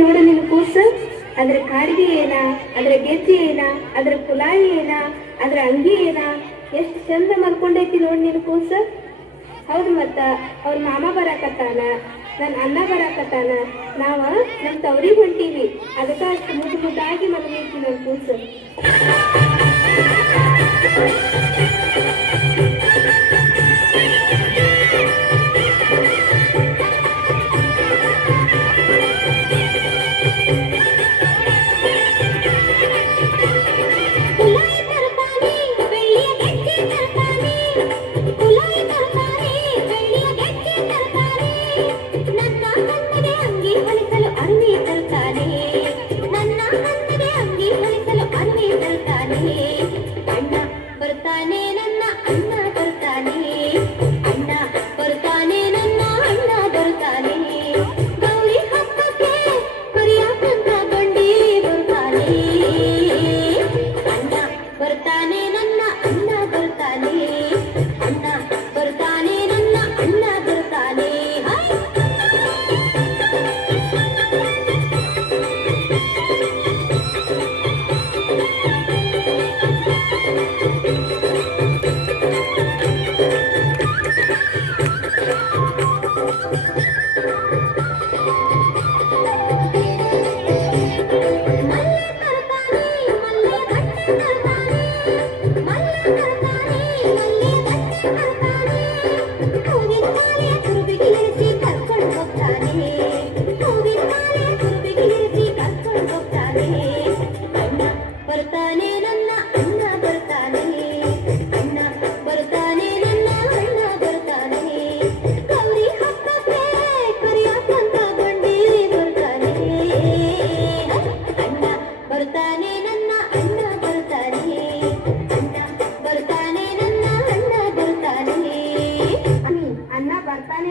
ನೋಡು ನಿನ್ನ ಕೂಸು. ಅದ್ರ ಕಾಡಿಗೆ ಏನ, ಅದ್ರ ಗೆಜ್ಜೆ ಏನ, ಅದ್ರ ಕುಲಾಯಿ ಏನ, ಅದ್ರ ಅಂಗಿ ಏನ, ಎಷ್ಟು ಚಂದ ಮಲ್ಕೊಂಡೈತಿ ನೋಡಿ ನಿನ್ನ ಕೂಸು. ಹೌದು, ಮತ್ತ ಅವ್ರ ಮಾಮ ಬರಾಕತ್ತಾನ, ನನ್ನ ಅಣ್ಣ ಬರಾಕತ್ತಾನ, ನಾವ ನಮ್ಮ ತವ್ರಿಗೆ ಹೊಂಟೀವಿ. ಅದಕ್ಕೆ ಅಷ್ಟು ಮುದ್ದಾಗಿ ಮಲಗೈತಿ ನನ್ನ ಕೂಸು.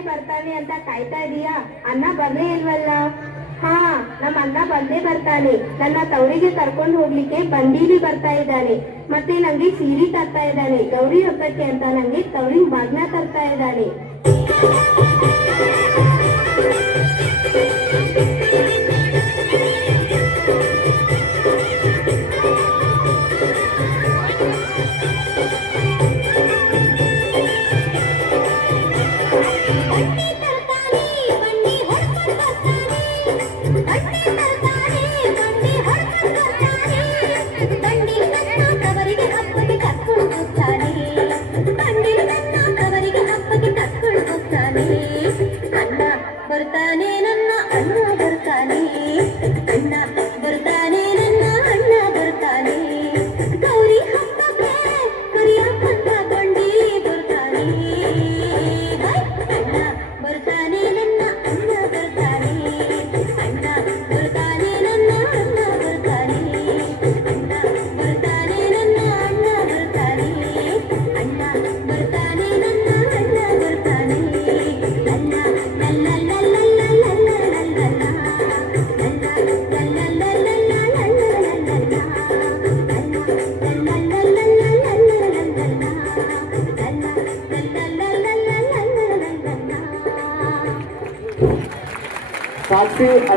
ಬರ್ತಾನೆ ಅಂತ ಕಾಯ್ತಾ ಇದೀಯಾ? ಅಣ್ಣ ಬರ್ಲೇ ಇಲ್ವಲ್ಲ? ಹಾ, ನಮ್ಮ ಅಣ್ಣ ಬಂದೇ ಬರ್ತಾನೆ. ನನ್ನ ತವರಿಗೆ ಕರ್ಕೊಂಡು ಹೋಗ್ಲಿಕ್ಕೆ ಬಂದೀಲಿ ಬರ್ತಾ ಇದ್ದಾನೆ. ಮತ್ತೆ ನಂಗೆ ಸೀರೆ ತರ್ತಾ ಇದ್ದಾನೆ. ಗೌರಿ ಹಬ್ಬಕ್ಕೆ ಅಂತ ನಂಗೆ ತವರಿನ ಬಾಗ್ನ ತರ್ತಾ ಇದ್ದಾನೆ. ಬರ್ತಾನೆ ನನ್ನ ಅಣ್ಣ ಬರ್ತಾನೆ, ಅಣ್ಣ ಬರ್ತಾನೆ, ನನ್ನ ಅಣ್ಣ ಬರ್ತಾನೆ. ಗೌರಿ ಹಬ್ಬಕ್ಕೆ ಕರಿಯಕ್ಕಂತ ಬಂಡಿ ಬರ್ತಾನೆ. ಅಣ್ಣ ಬರ್ತಾನೆ, ನನ್ನ ಅಣ್ಣ ಬರ್ತಾನೆ, ಅಣ್ಣ ಬರ್ತಾನೆ, ನನ್ನ ಅಣ್ಣ ಬರ್ತಾನೆ, ಅಣ್ಣ ಬರ್ತಾನೆ, ನನ್ನ ಅಣ್ಣ ಬರ್ತಾನೆ, ಅಣ್ಣ ಬರ್ತಾನೆ, ನನ್ನ ಅಣ್ಣ ಬರ್ತಾನೆ. साक्षी